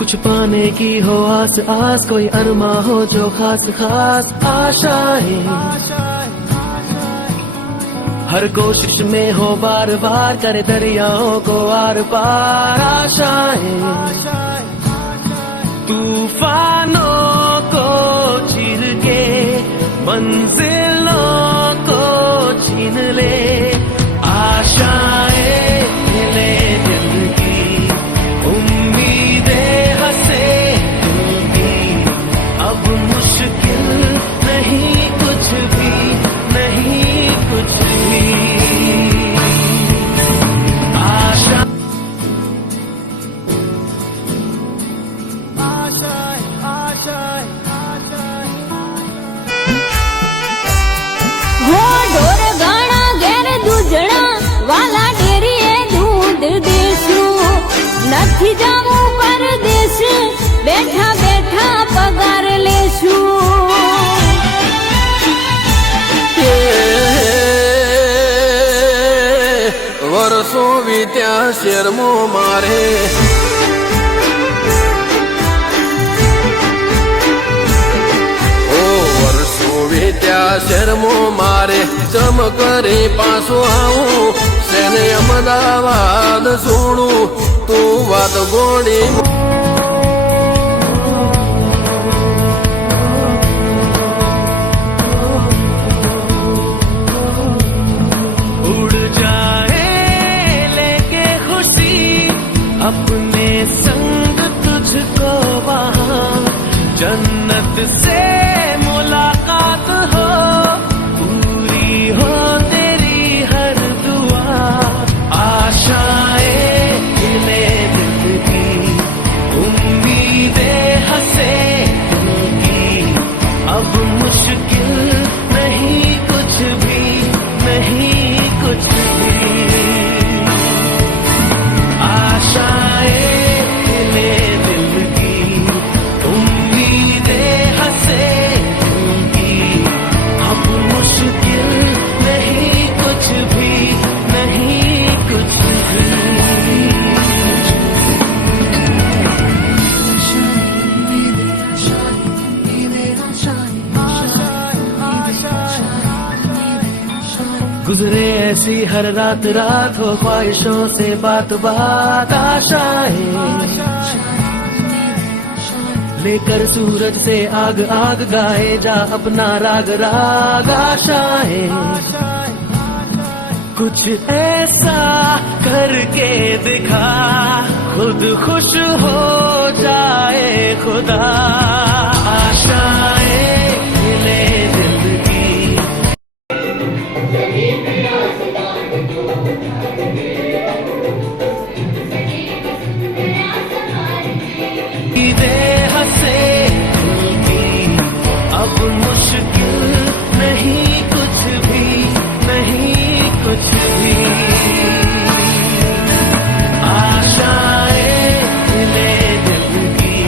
कुछ पाने की हो आस आस, कोई अरमा हो जो खास खास आशाएं, हर कोशिश में हो बार बार करे दरियाओं को आर पार आशाएं, तूफानों को चीर के मंजिलों को छीन ले, आशाएं मिले दिल की, उम्मीदें हंसे दिल की, अब मुश्किल नहीं कुछ भी, नहीं कुछ भी। आशा आशाएं आशाएं आशाएं हो ढोर गाणा घेर दूजणा वाला डेरीए दूध देशू, નથી જાવું પરદેશ બેઠા બેઠા પગાર લેશું। વર્ષો વીત્યા શેરમો મારે, વર્ષો વીત્યા શેરમો મારે, ચમકરે પાછો આવું સેને અમદાવાદ છોડું, તું વાત ગોળી अपने संग तुझको वहाँ जन्नत से मुलाकात हो, पूरी हो तेरी हर दुआ, आशाएं मिले दिल की, उम्मीदें हंसे दिल की, अब मुश्किल नहीं कुछ भी, नहीं कुछ भी। आशाएं मिले दिल की, उम्मीदें हंसे दिल की, अब मुश्किल नहीं कुछ भी, नहीं कुछ भी। गुजरे ऐसी हर रात रात हो ख्वाहिशों से बात बात, आशाएं लेकर सूरज से आग आग गाए जा अपना राग राग, आशाएं कुछ ऐसा करके दिखा खुद खुश हो जाए खुदा, आशाएं मिले दिल की। हंसे दिल की, अब मुश्किल नहीं कुछ भी, नहीं कुछ भी। आशाएं मिले दिल की,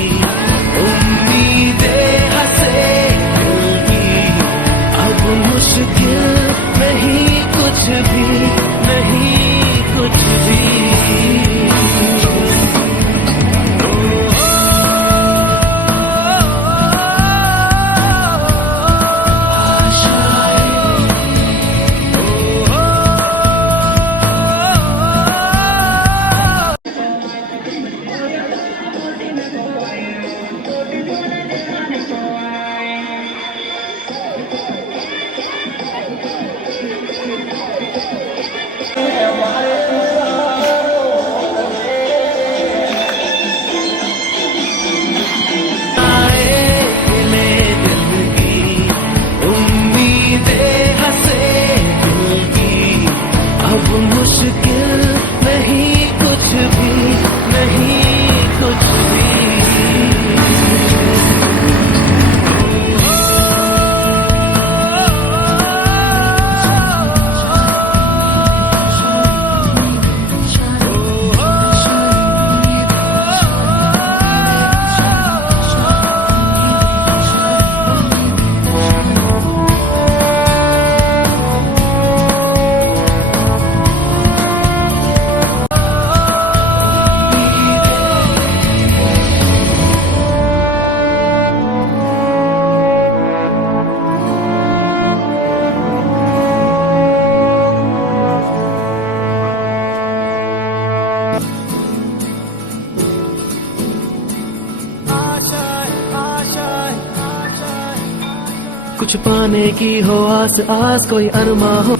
कुछ पाने की हो आस आस कोई अरमा हो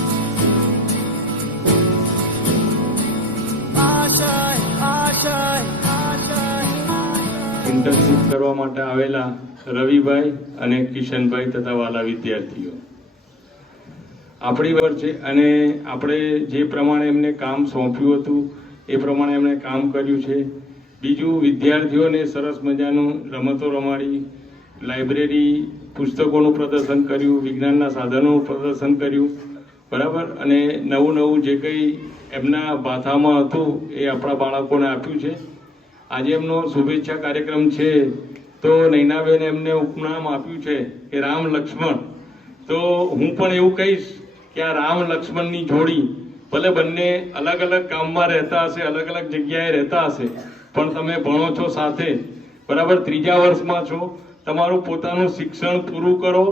ઇન્ટર્નશીપ કરવા માટે આવેલા રવિભાઈ અને કિશનભાઈ તથા વાલા વિદ્યાર્થીઓ આપણી વાર છે અને આપણે જે પ્રમાણે એમને કામ સોંપ્યું હતું એ પ્રમાણે એમણે કામ કર્યું છે. બીજું, વિદ્યાર્થીઓને સરસ મજાનું રમતો રમાડી, લાઇબ્રેરી પુસ્તકોનું પ્રદર્શન કર્યું, વિજ્ઞાનના સાધનોનું પ્રદર્શન કર્યું, બરાબર. અને નવું નવું જે કંઈ એમના ભાથામાં હતું એ આપણા બાળકોને આપ્યું છે. આજે એમનો શુભેચ્છા કાર્યક્રમ છે તો નૈનાબેન એમને ઉપનામ આપ્યું છે કે રામ લક્ષ્મણ. તો હું પણ એવું કહીશ કે આ રામ લક્ષ્મણની જોડી ભલે બંને અલગ અલગ કામમાં રહેતા હશે, અલગ અલગ જગ્યાએ રહેતા હશે, પણ તમે ભણો છો સાથે, બરાબર. 3જા વર્ષમાં છો, તમારું પોતાનું શિક્ષણ પૂરું કરો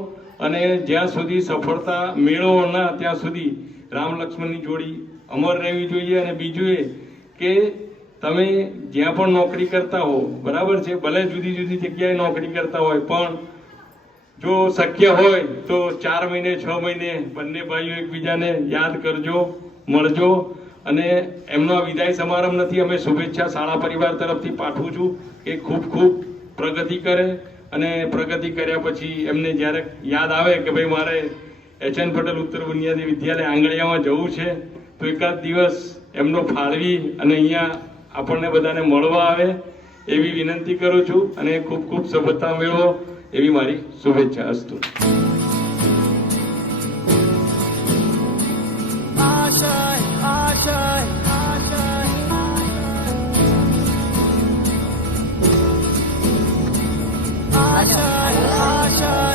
અને જ્યાં સુધી સફળતા મેળવો ના ત્યાં સુધી રામ લક્ષ્મણની જોડી અમર રહેવી જોઈએ. અને બીજું એ કે તમે જ્યાં પણ નોકરી કરતા હો, બરાબર છે, ભલે જુદી જુદી જગ્યાએ નોકરી કરતા હોય, પણ જો શક્ય હોય તો 4 મહિને 6 મહિને બંને ભાઈઓ એકબીજાને યાદ કરજો, મળજો. અને એમનો વિદાય સમારંભ નથી, અમે શુભેચ્છા શાળા પરિવાર તરફથી પાઠવું છું કે ખૂબ ખૂબ પ્રગતિ કરે. અને પ્રગતિ કર્યા પછી એમને જ્યારે યાદ આવે કે ભાઈ મારે HN પટેલ ઉત્તર બુનિયાદી વિદ્યાલય આંગળીયામાં જવું છે, તો એકાદ દિવસ એમનો ફાળવી અને અહીંયા આપણને બધાને મળવા આવે એવી વિનંતી કરું છું. અને ખૂબ ખૂબ સફળતા મેળવો એવી મારી શુભેચ્છા. અસ્તુ.